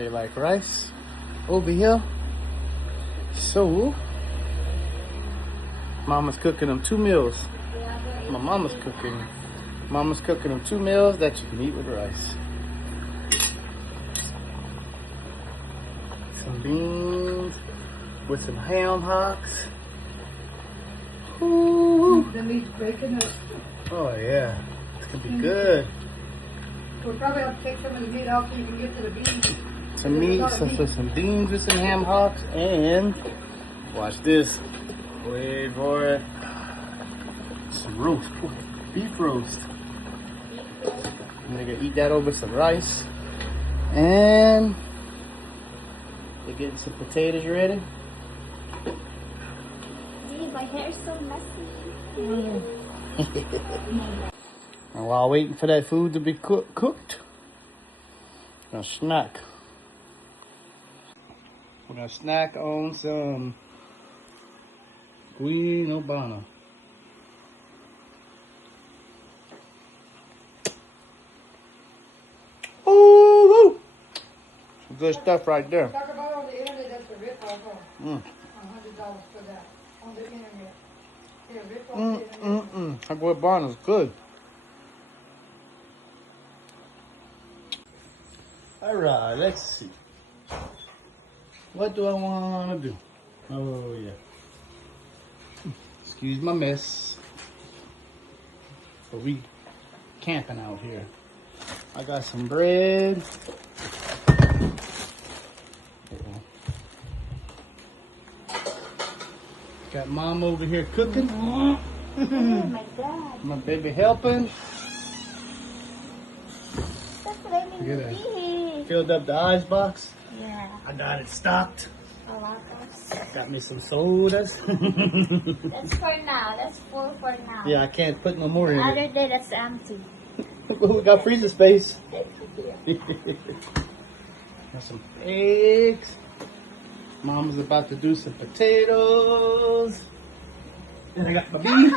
They like rice over here. So, Mama's cooking them 2 meals. Mama's cooking them 2 meals that you can eat with rice. Some beans with some ham hocks. Ooh. The meat's breaking up. Oh yeah, it's gonna be good. We'll probably have to take some of the meat off so you can get to the beans. Some meat, some beans with some ham hocks, and watch this. Wait for it. Some roast, beef roast. I'm gonna eat that over some rice, and they're getting some potatoes ready. My hair is so messy. And while waiting for that food to be cooked, we're gonna snack. We're gonna snack on some Queen Obana. Ooh, some good stuff right there. Talk about on the internet, that's a rip-off. $100 for that. On the internet. Yeah, rip-off the internet. That Obana's good. Alright, let's see. What do I want to do? Oh, yeah. Excuse my mess. But we camping out here. I got some bread. Got Mom over here cooking. Oh my God. My baby helping. That's what I mean. Look at that. Filled up the ice box. Yeah. I got it stocked. A lot of. Got me some sodas. That's for now. That's full for now. Yeah, I can't put no more in The other it. day, that's empty. We got freezer space. Got some eggs. Mom's about to do some potatoes. And I got my bee.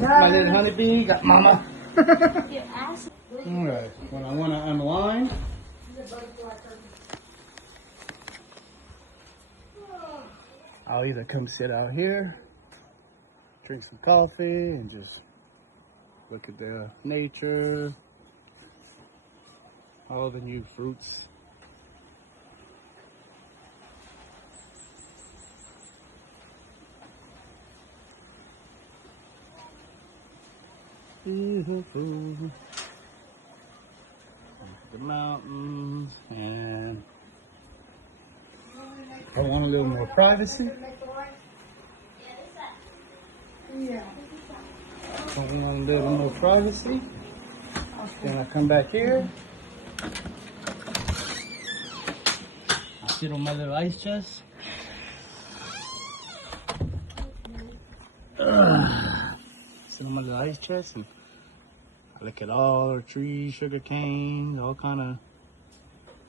My little honeybee. Got Mama. Your ass. Alright, when I want to unwind, I'll either come sit out here, drink some coffee, and just look at the nature, all the new fruits. Beautiful. The mountains, and I want a little more privacy. Yeah. I want a little more privacy. Then I come back here. I sit on my little ice chest. Sit on my little ice chest and I look at all the trees, sugar canes, all kind of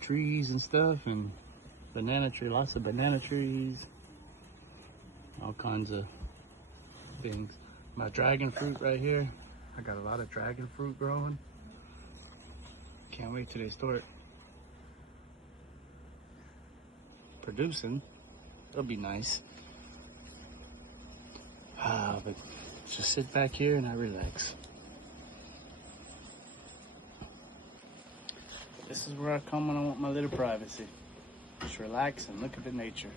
trees and stuff, and banana tree, lots of banana trees, all kinds of things. My dragon fruit right here. I got a lot of dragon fruit growing. Can't wait till they start producing. It'll be nice. But just sit back here and I relax. This is where I come when I want my little privacy. Just relax and look at the nature.